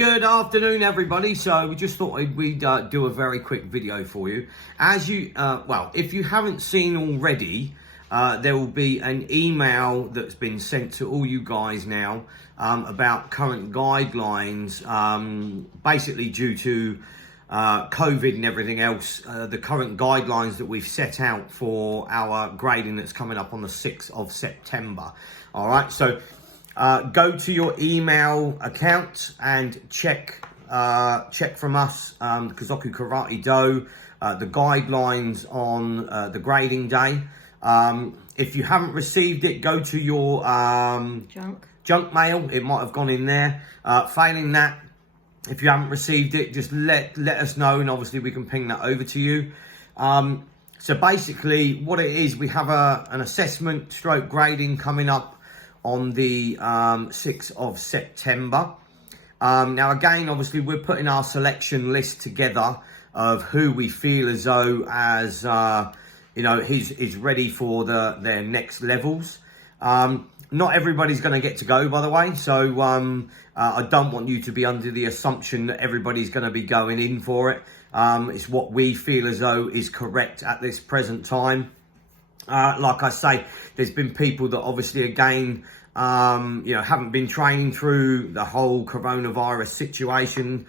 Good afternoon, everybody. So we just thought we'd do a very quick video for you. As you, if you haven't seen already, there will be an email that's been sent to all you guys now about current guidelines, basically due to COVID and everything else, the current guidelines that we've set out for our grading that's coming up on the 6th of September. All right, so go to your email account and check from us, the Kazoku Karate Do, the guidelines on the grading day. If you haven't received it, go to your junk mail. It might have gone in there. Failing that, if you haven't received it, just let us know, and obviously we can ping that over to you. So basically what it is, we have an assessment stroke grading coming up on the 6th of September. Now again, obviously we're putting our selection list together of who we feel as though as is ready for their next levels. Not everybody's going to get to go, by the way, so I don't want you to be under the assumption that everybody's going to be going in for it. It's what we feel as though is correct at this present time. Like I say, there's been people that obviously, again, haven't been training through the whole coronavirus situation.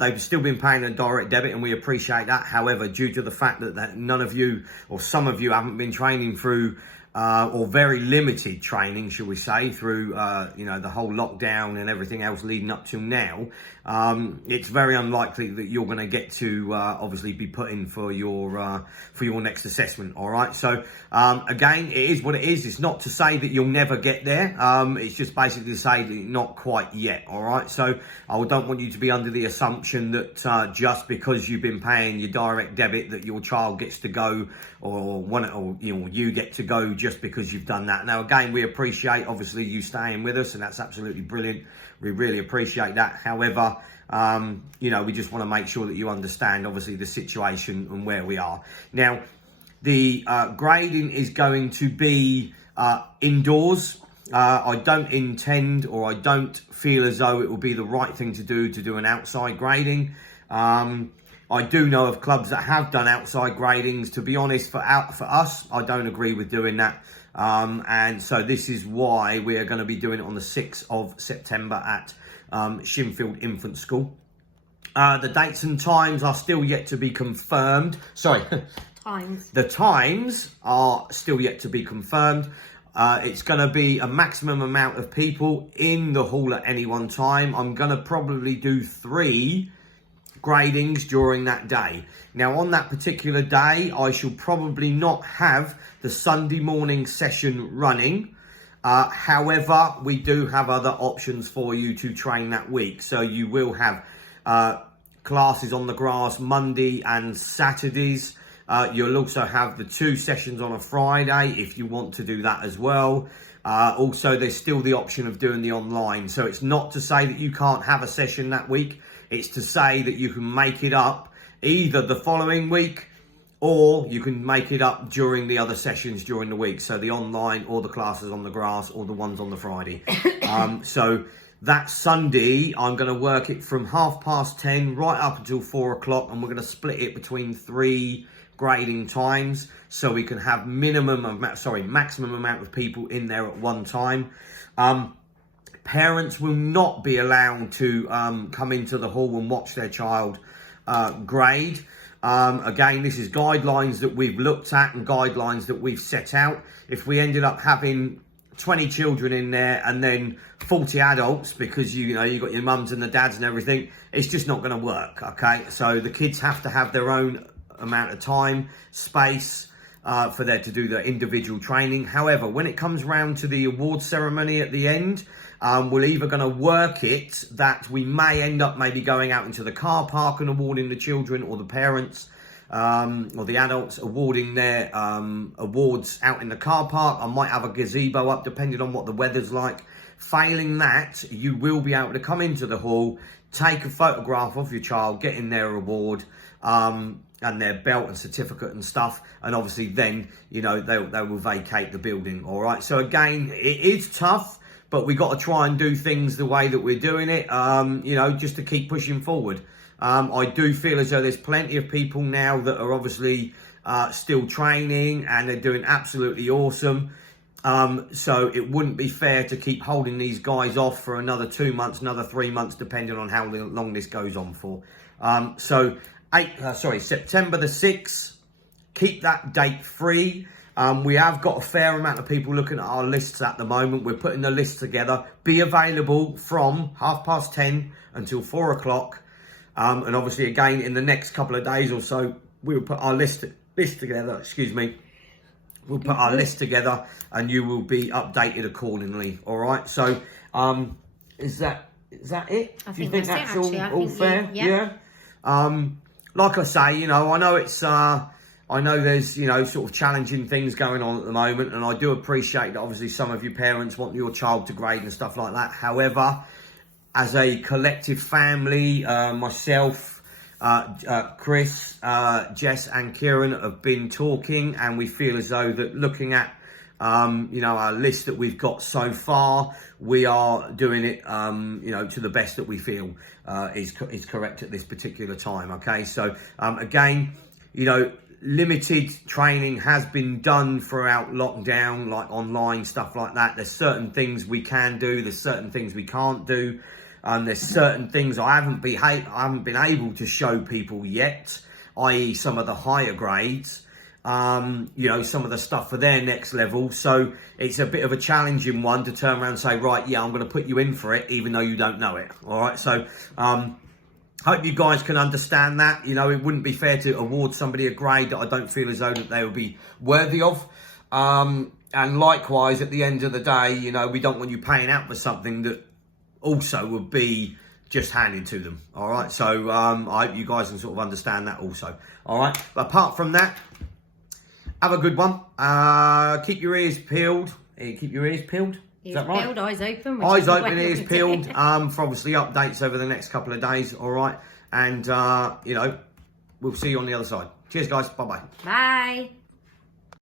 They've still been paying a direct debit, and we appreciate that. However, due to the fact that none of you, or some of you, haven't been training through, or very limited training, shall we say, through, the whole lockdown and everything else leading up till now, it's very unlikely that you're going to get to obviously be put in for your next assessment. All right. So again, it is what it is. It's not to say that you'll never get there. It's just basically to say that not quite yet. All right. So I don't want you to be under the assumption that just because you've been paying your direct debit that your child gets to go, or you get to go just because you've done that. Now again, we appreciate obviously you staying with us, and that's absolutely brilliant. We really appreciate that. However, we just want to make sure that you understand obviously the situation and where we are. Now, the grading is going to be indoors. I don't intend, or I don't feel as though it will be the right thing to do an outside grading. I do know of clubs that have done outside gradings. To be honest, for us, I don't agree with doing that. And so this is why we are going to be doing it on the 6th of September at Shinfield Infant School. The dates and times are still yet to be confirmed. Sorry. The times are still yet to be confirmed. It's going to be a maximum amount of people in the hall at any one time. I'm going to probably do 3 gradings during that day. Now on that particular day, I shall probably not have the Sunday morning session running. However, we do have other options for you to train that week. So you will have classes on the grass Monday and Saturdays. You'll also have the 2 sessions on a Friday if you want to do that as well. Also, there's still the option of doing the online. So it's not to say that you can't have a session that week. It's to say that you can make it up either the following week, or you can make it up during the other sessions during the week. So the online, or the classes on the grass, or the ones on the Friday. So that Sunday, I'm going to work it from 10:30 right up until 4 o'clock. And we're going to split it between 3 grading times, so we can have maximum amount of people in there at one time. Parents will not be allowed to come into the hall and watch their child grade. Again, this is guidelines that we've looked at and guidelines that we've set out. If we ended up having 20 children in there and then 40 adults, because you got your mums and the dads and everything, it's just not going to work. Okay, so the kids have to have their own amount of time, space, for there to do the individual training. However, when it comes round to the award ceremony at the end, we're either going to work it that we may end up maybe going out into the car park and awarding the children, or the parents or the adults awarding their awards out in the car park. I might have a gazebo up depending on what the weather's like. Failing that, you will be able to come into the hall, take a photograph of your child getting their award, and their belt and certificate and stuff, and obviously then they will vacate the building. All right, so again, it is tough, but we got to try and do things the way that we're doing it, you know, just to keep pushing forward. I do feel as though there's plenty of people now that are obviously still training, and they're doing absolutely awesome. So it wouldn't be fair to keep holding these guys off for another 2 months, another 3 months, depending on how long this goes on for. September the 6th, keep that date free. We have got a fair amount of people looking at our lists at the moment. We're putting the list together. Be available from 10:30 until 4 o'clock. And obviously, again, in the next couple of days or so, we'll put our list together. Excuse me. We'll put our list together, and you will be updated accordingly. All right. So, is that it? I Do you think think that's that's it, all fair? Yeah. Like I say, you know, I know it's I know there's, you know, sort of challenging things going on at the moment, and I do appreciate that obviously some of you parents want your child to grade and stuff like that. However, as a collective family, myself, Chris, Jess and Kieran have been talking, and we feel as though that looking at, you know, our list that we've got so far, we are doing it, you know, to the best that we feel is correct at this particular time. Okay, so again, you know, limited training has been done throughout lockdown, like online stuff like that. There's certain things we can do, there's certain things we can't do. There's certain things I haven't been able to show people yet, i.e. some of the higher grades, you know, some of the stuff for their next level. So it's a bit of a challenging one to turn around and say, right, yeah, I'm going to put you in for it, even though you don't know it. All right. So, hope you guys can understand that. You know, it wouldn't be fair to award somebody a grade that I don't feel as though that they would be worthy of. And likewise, at the end of the day, you know, we don't want you paying out for something that also would be just handed to them. All right. So I hope you guys can sort of understand that also. All right. But apart from that, have a good one. Keep your ears peeled. Keep your ears peeled. Is that right? Peeled, eyes open. Eyes open, ears peeled. For obviously updates over the next couple of days. All right. And, you know, we'll see you on the other side. Cheers, guys. Bye-bye. Bye.